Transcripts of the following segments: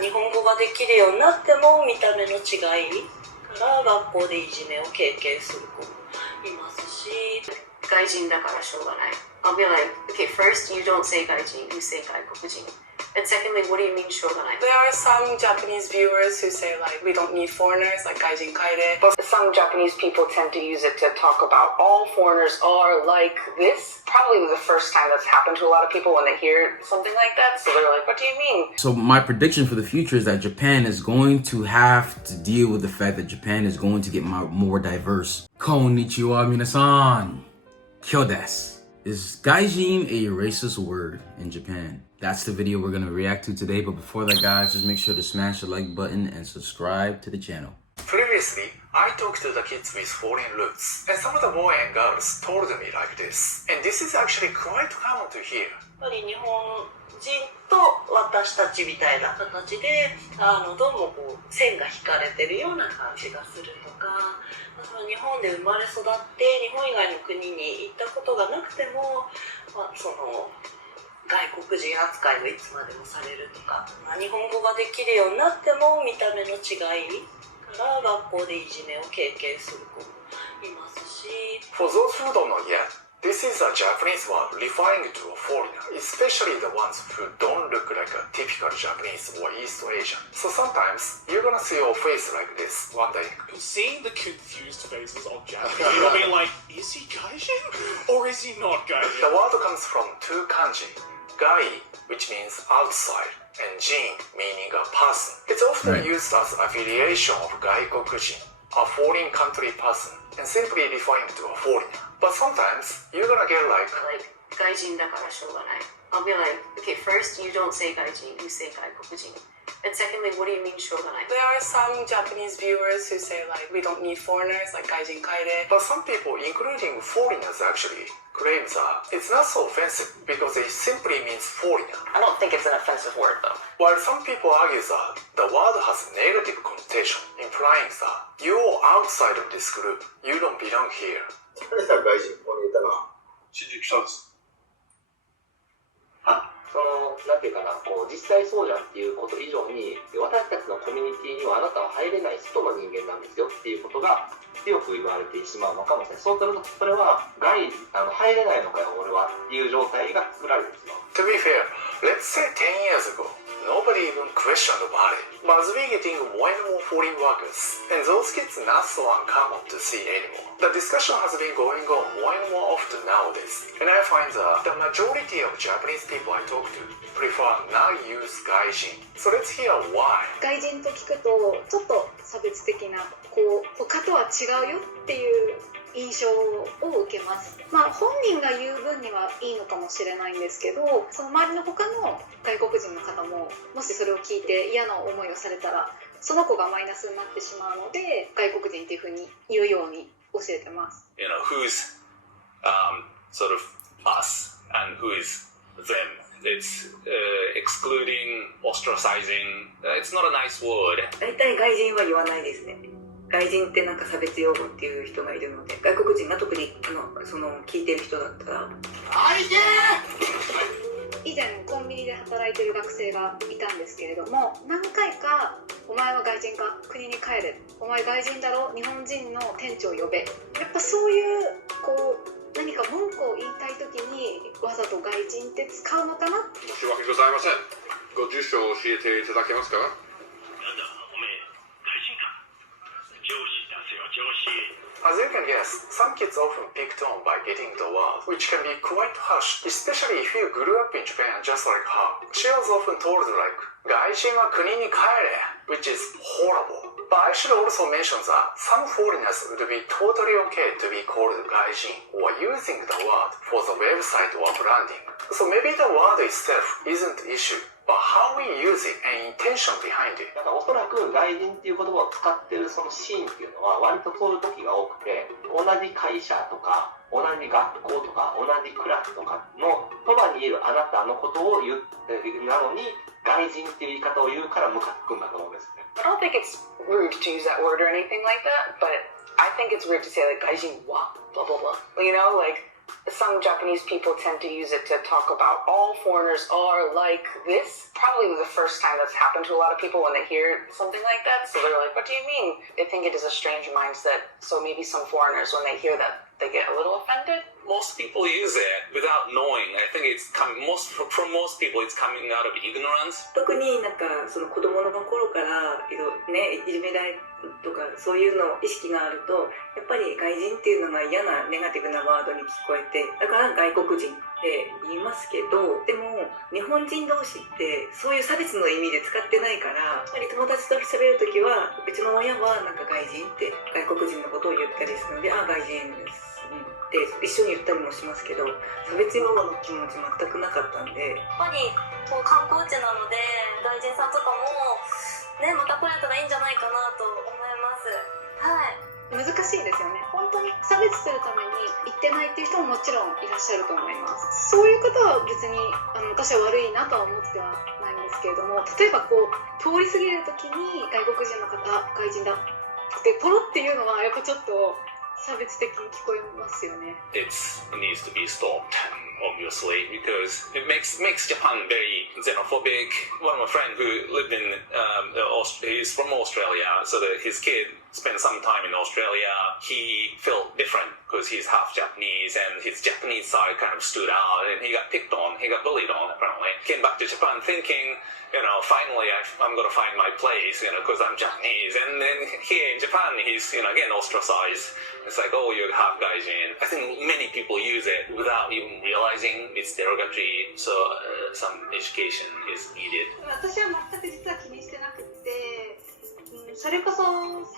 日本語ができるようになっても見た目の違いから学校でいじめを経験する子もいますし、外人だからしょうがない。I'll be like, okay, first you don't say 外人, you say 外国人. And secondly, what do you mean しょうがない? There are some Japanese viewers who say like, we don't need foreigners, like 外人kaide. But some Japanese people tend to use it to talk about all foreigners are like this. Probably the first time that's happened to a lot of people when they hear something like that. So they're like, what do you mean? So my prediction for the future is that Japan is going to have to deal with the fact that Japan is going to get more diverse. Konnichiwa minasan. Kyo desu. Is gaijin a racist word in Japan? That's the video we're going to react to today. But before that, guys, just make sure to smash the like button and subscribe to the channel. Previously, I talked to the kids with foreign roots, and some of the boys and girls told me like this. And this is actually quite common to hear. やっぱり日本人と私たちみたいな形でどうもこう線が引かれてるような感じがするとか、その日本で生まれ育って日本以外の国に行ったことがなくても、その外国人扱いをいつまでもされるとか、日本語ができるようになっても見た目の違いから学校でいじめを経験する子もいますし。 For those who don't know yet, this is a Japanese word referring to a foreigner, especially the ones who don't look like a typical Japanese or East Asian. So sometimes you're gonna see your face like this, wondering. Seeing the confused faces of Japanese people being like, is he Gaijin or is he not Gaijin? The word comes from two kanji, gai, which means outside, and jin, meaning a person. It's often used as affiliation of gaikokujin, a foreign country person, and simply referring to a foreigner. But sometimes you're gonna get like 外人だからしょうがない。I'll be like, okay, first you don't say 外人, you say 外国人. And secondly, what do you mean しょうがない? There are some Japanese viewers who say like, we don't need foreigners, like 外人kaide. But some people, including foreigners actually, claim that it's not so offensive because it simply means foreigner. I don't think it's an offensive word though. While some people argue that the word has negative connotation, implying that you're outside of this group, you don't belong here. チャンネルさん外人ここにいたな。指示したんです。なんていうかな、こう実際そうじゃんっていうこと以上に、私たちのコミュニティにはあなたは入れない人の人間なんですよっていうことが強く言われてしまうのかもしれない。そうするとそれは入れないのかよ俺はっていう状態が作られてしまう。To be fair, let's say 10 years ago, nobody even questioned about it. But as we getting more and more foreign workers, and those kids not so uncommon to see anymore. The discussion has been going on more and more often nowadays. And I find that the majority of Japanese people I talk to prefer not use gaijin. So let's hear why. 外人と聞くとちょっと差別的な、こう他とは違うよっていう印象を受けます。本人が言う分にはいいのかもしれないんですけど、その周りの他の外国人の方ももしそれを聞いて嫌な思いをされたら、その子がマイナスになってしまうので、外国人っていうふうに言うように教えてます。You know, who's sort of us and who is them. It's excluding, ostracizing. It's not a nice word. 大体外人は言わないですね。外人ってなんか差別用語っていう人がいるので、外国人が特にその聞いてる人だったら。以前コンビニで働いてる学生がいたんですけれども、何回かお前は外人か、国に帰れ、お前外人だろ、日本人の店長呼べ、やっぱそういうこう何か文句を言いたい時にわざと外人って使うのかな。申し訳ございません。ご住所を教えていただけますか。As you can guess, some kids often picked on by getting the word, which can be quite harsh, especially if you grew up in Japan just like her. She was often told like, 外人は国に帰れ, which is horrible. But I should also mention that some foreigners would be totally okay to be called 外人 or using the word for the website or branding. So maybe the word itself isn't the issue, but how we use it and intention behind it. だからおそらく外人っていう言葉を使ってるそのシーンっていうのは割とそういう時が多くて、同じ会社とか同じ学校とか同じクラスとかのそばにいるあなたのことを言ってなのに外人っていう言い方を言うからムカつくんだと思うんですね。I don't think it's rude to use that word or anything like that, but I think it's rude to say like 外人は blah blah blah. You know, like Some Japanese people tend to use it to talk about all foreigners are like this. Probably the first time that's happened to a lot of people when they hear something like that. So they're like, what do you mean? They think it is a strange mindset. So maybe some foreigners, when they hear that, they get a little offended. Most people use it without knowing. I think it's from most people, it's coming out of ignorance. 特になんかその子供の頃からいじめられとかそういうの意識があるとやっぱり外人っていうのが嫌なネガティブなワードに聞こえてだから外国人って言いますけどでも日本人同士ってそういう差別の意味で使ってないからやっぱり友達と喋るときはうちの親はなんか外人って外国人のことを言ったりするので外人ですって一緒に言ったりもしますけど差別用語の気持ち全くなかったんでやっぱりこう観光地なので外人さんとかもねまた来れたらいいんじゃないかなと思います。はい難しいんですよね。本当に差別するために言ってないっていう人ももちろんいらっしゃると思います。そういう方は別に私は悪いなとは思ってはないんですけれども、例えばこう通り過ぎる時に外国人の方外人だってポロっていうのはやっぱちょっと差別的に聞こえますよね。It needs to be stopped, obviously, because it makes Japan very xenophobic. One of my friends who lived in, he's from Australia, so that his kid spent some time in Australia. He felt different because he's half Japanese, and his Japanese side kind of stood out, and he got picked on, he got bullied on, apparently. Came back to Japan thinking, finally I'm going to find my place, because I'm Japanese. And then here in Japan, he's, again, ostracized. It's like, oh, you're half Gaijin. I think many people use it without even realizing it's derogatory, so some education is needed. 私は全く実は気にしてなくて、それこそ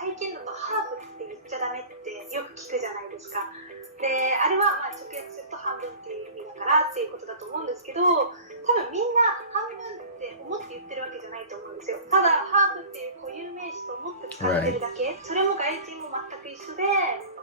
最近だとハーフって言っちゃダメってよく聞くじゃないですか。で、あれは直訳すると半分っていう意味だからっていうことだと思うんですけど、多分みんな半分って思って言ってるわけじゃないと思うんですよ。ただハーフっていう固有名詞と思って使ってるだけ、それも外人も全く一緒で、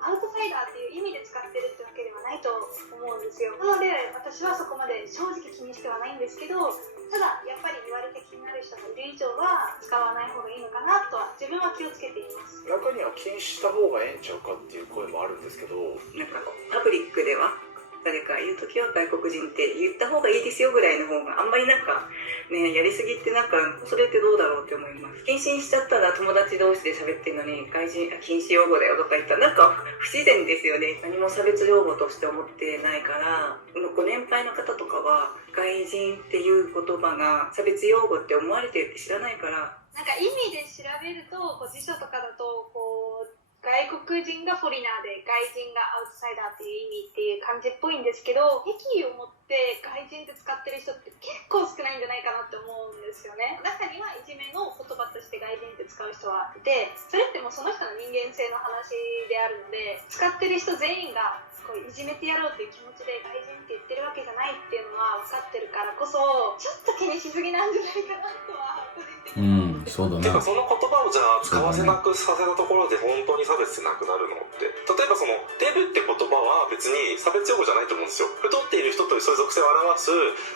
アウトサイダーっていう意味で使ってるってわけではないと思うんですよ。なので私はそこまで正直気にしてはないんですけど、ただやっぱり言われて気になる人がいる以上は使わない方がいいのかなとは自分は気をつけています。中には禁止した方がええんちゃうかっていう声もあるんですけど、なんかパブリックでは誰か言うときは外国人って言った方がいいですよぐらいの方があんまりなんかねやりすぎってなんかそれってどうだろうって思います。禁止にしちゃったら友達同士で喋ってるのに外人禁止用語だよとか言ったらなんか不自然ですよね。何も差別用語として思ってないからご年配の方とかは外人っていう言葉が差別用語って思われてるって知らないからなんか意味で調べると辞書とかだとこう外国人がフォリナーで外人がアウトサイダーっていう意味っていう感じっぽいんですけど敵意を持って外人って使ってる人って結構少ないんじゃないかなって思うんですよね。中にはいじめの言葉として外人って使う人はいてそれってもうその人の人間性の話であるので使ってる人全員がこういじめてやろうっていう気持ちで外人って言ってるわけじゃないっていうのは分かってるからこそちょっと気にしすぎなんじゃないかなとは個人的にそうだな。てかその言葉をじゃあ使わせなくさせたところで本当に差別ってなくなるのって例えばそのデブって言葉は別に差別用語じゃないと思うんですよ。太っている人というそういう属性を表す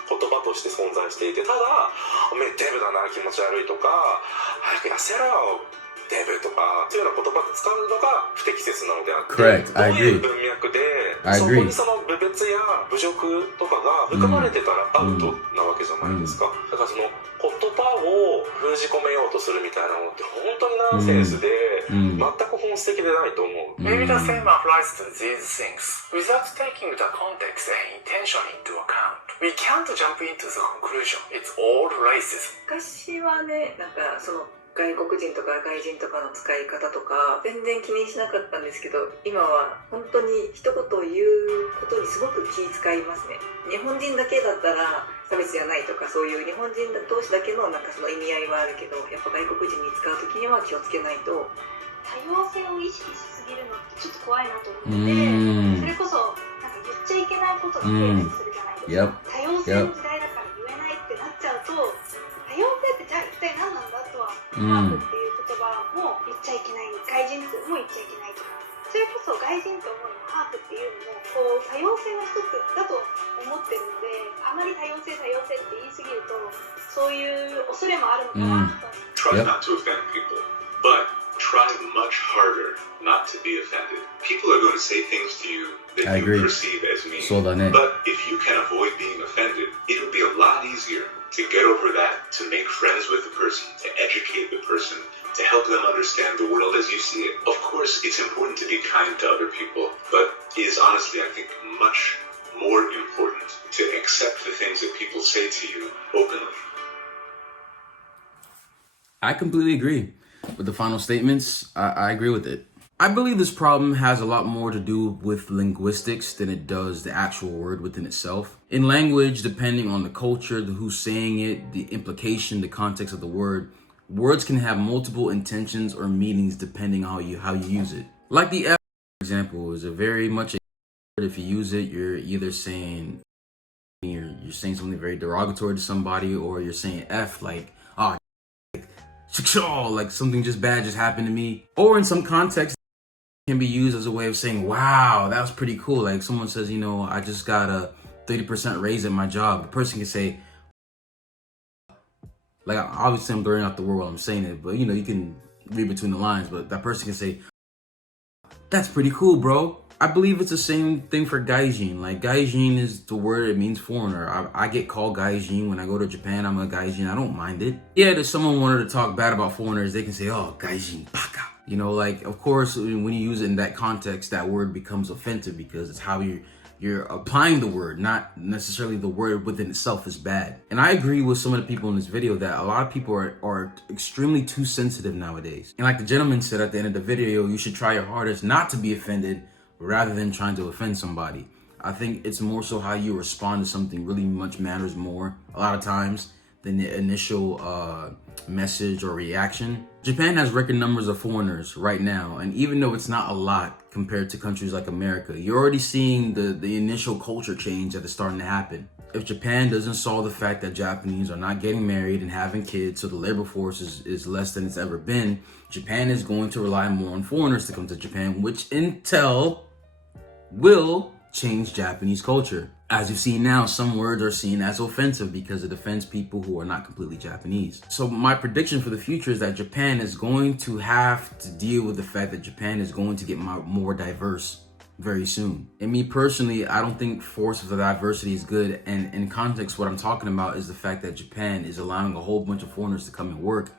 言葉として存在していてただデブだな気持ち悪いとか早く痩せろよデブとかっていうような言葉で使うのが不適切なのであって Correct. ど I ういう agree. 文脈で I そこ agree. にその侮蔑や侮辱とかが含まれてたらアウトなわけじゃないですか。だからその言葉を封じ込めようとするみたいなのって本当にナンセンスで全く本質的でないと思う。 Maybe the same applies to these things. Without taking the context and intention into account, we can't jump into the conclusion. It's all racism. 昔はねなんかその外国人とか外人とかの使い方とか全然気にしなかったんですけど今は本当に一言言うことにすごく気遣いますね。日本人だけだったら差別じゃないとかそういう日本人同士だけのなんかその意味合いはあるけどやっぱ外国人に使う時には気をつけないと多様性を意識しすぎるのってちょっと怖いなと思っててそれこそなんか言っちゃいけないことが増えたりするじゃないですか。多様性の時代だから言えないってなっちゃうと多様性ってじゃあ一体何なんだとはハーフっていう言葉も言っちゃいけない外人も言っちゃいけないとかそれこそ外人と思うのもハーフっていうのもこう多様性の一つだと思ってるのであまり多様性って言いすぎるとそういう恐れもあるのかなと、Try not to offend people, but try much harder not to be offended. People are going to say things to you that you perceive as mean. But if you can avoid being offended, it'll be a lot easier to get over that, to make friends with the person, to educate the person, to help them understand the world as you see it. Of course, it's important to be kind to other people, but it is honestly, I think, much more important to accept the things that people say to you openly. I completely agree with the final statements. I agree with it. I believe this problem has a lot more to do with linguistics than it does the actual word within itself. In language, depending on the culture, the who's saying it, the implication, the context of the word, words can have multiple intentions or meanings depending on how you use it. Like the F, for example, is a very much a word. If you use it, you're either saying you're saying something very derogatory to somebody, or you're saying F like, oh, like something just bad just happened to me. Or in some contexts, can be used as a way of saying, wow, that was pretty cool. Like someone says, you know, I just got a 30% raise at my job. The person can say, like, obviously I'm throwing out the word while I'm saying it, but you know, you can read between the lines, but that person can say, that's pretty cool, bro. I believe it's the same thing for gaijin. Like gaijin is the word, it means foreigner. I get called gaijin when I go to Japan. I'm a gaijin. I don't mind it. Yeah, if someone wanted to talk bad about foreigners, they can say, oh, gaijin baka. You know, like, of course, when you use it in that context, that word becomes offensive because it's how you're applying the word, not necessarily the word within itself is bad. And I agree with some of the people in this video that a lot of people are extremely too sensitive nowadays. And like the gentleman said at the end of the video, you should try your hardest not to be offended rather than trying to offend somebody. I think it's more so how you respond to something really much matters more a lot of times than the initial message or reaction. Japan has record numbers of foreigners right now, and even though it's not a lot compared to countries like America, you're already seeing the initial culture change that is starting to happen. If Japan doesn't solve the fact that Japanese are not getting married and having kids, so the labor force is less than it's ever been, Japan is going to rely more on foreigners to come to Japan, which intel will change Japanese culture. As you see now, some words are seen as offensive because it offends people who are not completely Japanese. So my prediction for the future is that Japan is going to have to deal with the fact that Japan is going to get more diverse very soon. And me personally, I don't think force of diversity is good. And in context, what I'm talking about is the fact that Japan is allowing a whole bunch of foreigners to come and work.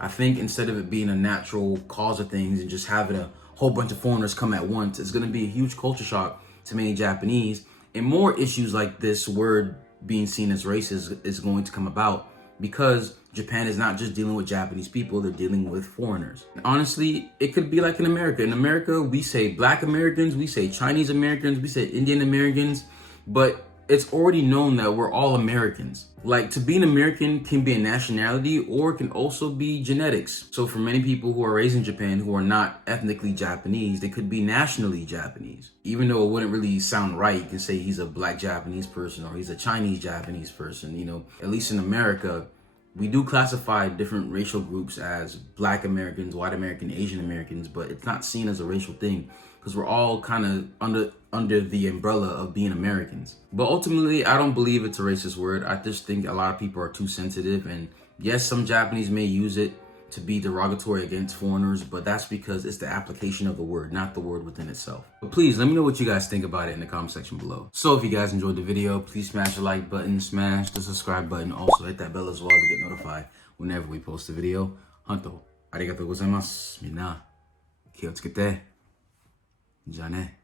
I think instead of it being a natural cause of things and just having a whole bunch of foreigners come at once, it's going to be a huge culture shock to many Japanese. And more issues like this word being seen as racist is going to come about because Japan is not just dealing with Japanese people, they're dealing with foreigners. And honestly, it could be like in America. In America, we say Black Americans, we say Chinese Americans, we say Indian Americans, but it's already known that we're all Americans. Like, to be an American can be a nationality or it can also be genetics. So for many people who are raised in Japan who are not ethnically Japanese, they could be nationally Japanese. Even though it wouldn't really sound right, you can say he's a Black Japanese person or he's a Chinese Japanese person. You know, at least in America, we do classify different racial groups as Black Americans, White American, Asian Americans, but it's not seen as a racial thing because we're all kind of under the umbrella of being Americans. But ultimately, I don't believe it's a racist word. I just think a lot of people are too sensitive. And yes, some Japanese may use it to be derogatory against foreigners, but that's because it's the application of the word, not the word within itself. But please let me know what you guys think about it in the comment section below. So if you guys enjoyed the video, please smash the like button, smash the subscribe button, also hit that bell as well to get notified whenever we post a video. Hanto, arigatou gozaimasu. Minna, kiyotsukete. じゃあね。